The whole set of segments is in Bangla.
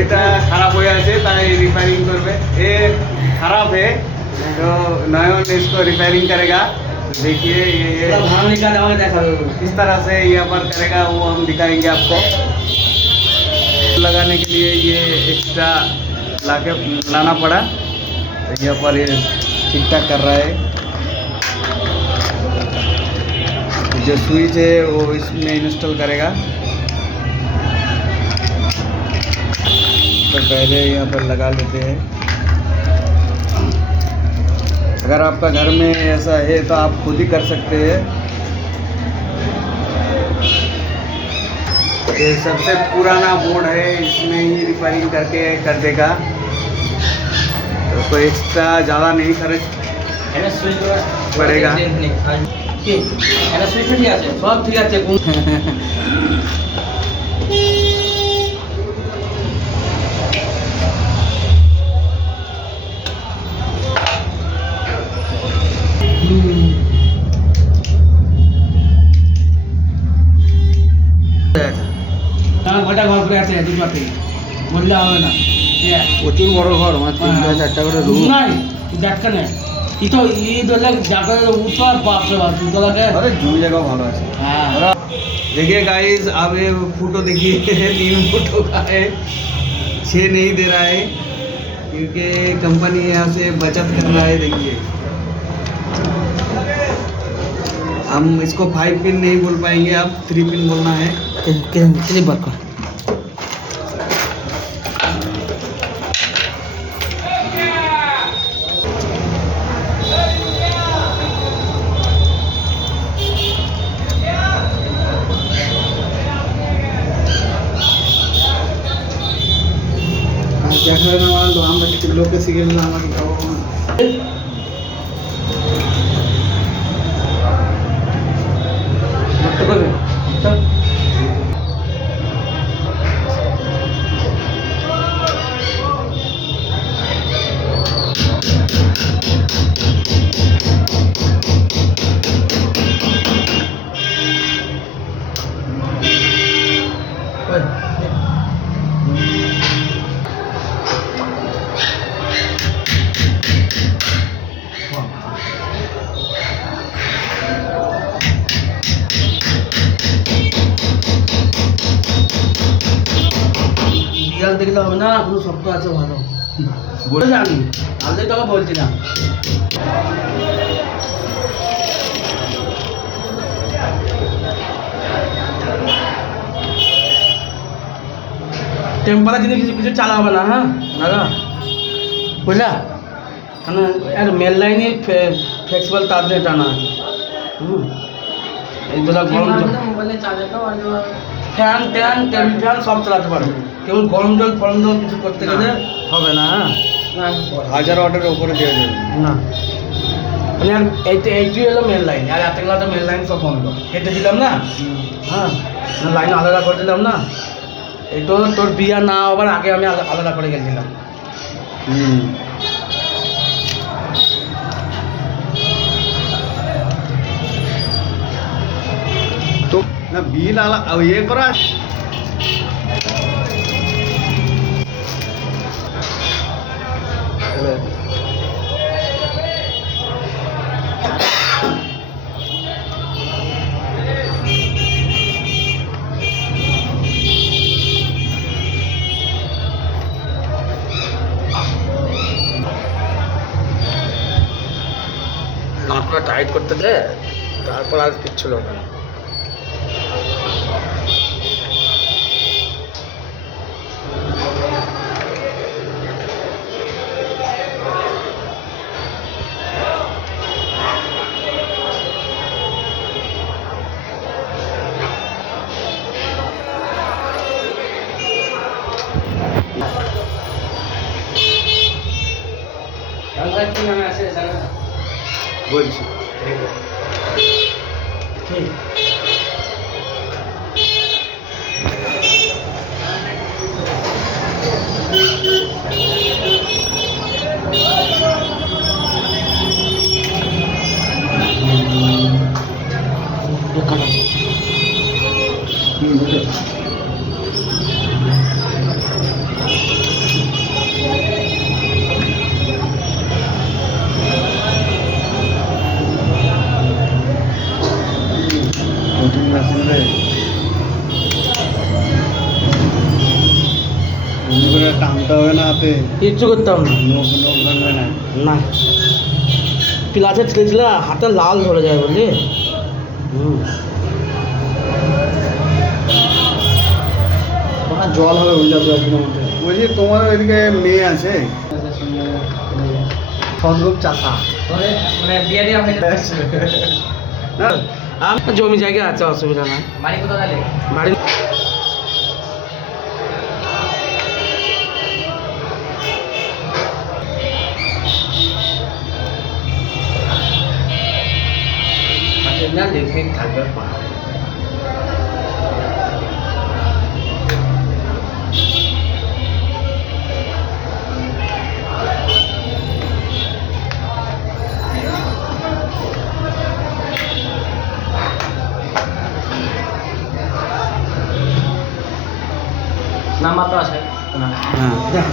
এটা খারাপ হয়ে আছে তাই रिपेयरिंग करवे ये खराब है तो नयन इसको रिपेयरिंग करेगा देखिए ये किस तरह से यहाँ पर करेगा वो हम दिखाएंगे आपको लगाने के लिए ये एक्स्ट्रा लाना पड़ा तो यहाँ पर ये ठीक ठाक कर रहा है जो स्विच है वो इसमें इंस्टॉल करेगा तो पहले यहाँ पर लगा लेते हैं अगर आपका घर में ऐसा है तो आप खुद ही कर सकते हैं ये सबसे पुराना बोर्ड है इसमें ही रिपेयरिंग करके कर देगा तो कोई एक्स्ट्रा ज़्यादा नहीं खर्च पड़ेगा সব ঠিক আছে ঘরটা ঘর করে আছে দুপাতে বললে হবে না প্রচুর বড় ঘর মানে তিনটা চারটা করে রুম নাই দেখা নেই ই তো ঈদ হলে জায়গা উঠবার বাপরে বাপ দুতলাকে अरे जूही जगह भालो है হ্যাঁ देखिए गाइस अब ये फोटो देखिए 3 फोटो का है 6 नहीं दे रहा है क्योंकि कंपनी यहाँ से बचत कर रहा है देखिए हम इसको 5 पिन नहीं बोल पाएंगे अब 3 पिन बोलना है ক্লিপ বার কর क्या करें वाला हम लोग के सीरियल में हमारी खबर করবে বিড়াল দেখলে হবে না কোনো শব্দ আছে ভালো বলে জানি আগে তোকে বলছিলাম টেম্পারের জিনিস কিছু কিছু চালা হবে না হ্যাঁ দাদা বুঝলা কেন আর মেল লাইনে ফ্লেক্সিবল তার দিয়ে টানা আছে এইগুলো গরম ফ্যান ট্যান টেবিল ফ্যান সব চালাতে পারবে কেবল গরম জল ফরম জল কিছু করতে গেলে হবে না হ্যাঁ 1000 ওয়াটের উপরে দেওয়া যাবে না মানে আর এইটি হলো মেল লাইন আর এতগুলো মেল লাইন সব বন্ধ কেটে দিলাম না হ্যাঁ লাইন আলাদা করে দিলাম না এই তো তোর বিয়া না হবার আগে আমি আলাদা করে গেছিলাম तो ना बिल आला ये करा নাটটা টাইট করতে দে তারপর আর কিচ্ছু হবে না কি নামে আছে জানা বলছি ঠিক ভাঙতে হবে না হাতে, কিচ্ছু করতাম না। নখ নখ ভাঙবে না। না প্লাসে ছেলে ছেলে হাতে লাল ধরে যায় বুঝলি। ওখানে জল হবে বুঝলি দু একদিনের মধ্যে। বলছি তোমার ওইদিকে মেয়ে আছে? সন্দীপ চাষা মানে বিয়ে দিয়ে আপনি আমার জমি জায়গা আছে, অসুবিধা নাই। বাড়ি কোথাও তাহলে? বাড়ি না দেখে থাকবে পাহাড়ে। নাম্বার তো আছে না? হ্যাঁ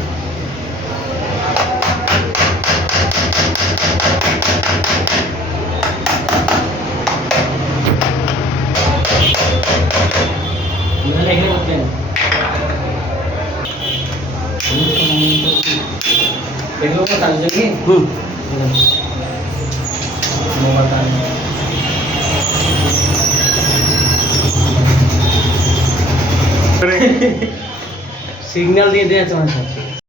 তাহলে এখানে করতেন এগুলো তো চালু কি সিগন্যাল দিয়ে দিয়েছে আমার সাথে।